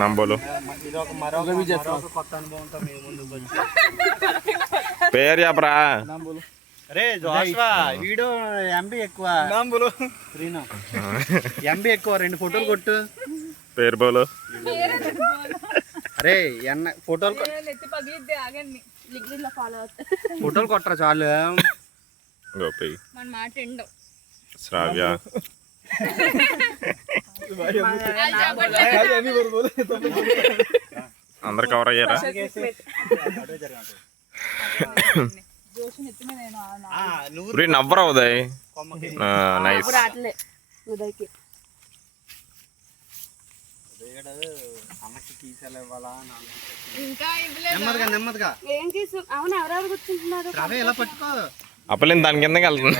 నంబోలు పేరు చెప్పరా. అరే జోష్వా వీడియో ఎంబీ ఎక్కువ, ఎంబీ ఎక్కువ. 2 ఫోటోలు కొట్టు. పేరు బోలు. అరే ఫోటోలు ఫోటోలు కొట్టరా చాలు. గోపి, శ్రావ్య, అందరు కవర్ అయ్యారా? నవ్వరా ఉదయ్. నైస్. నెమ్మదిగా అప్పలేని దాని కిందకి వెళ్తుంది.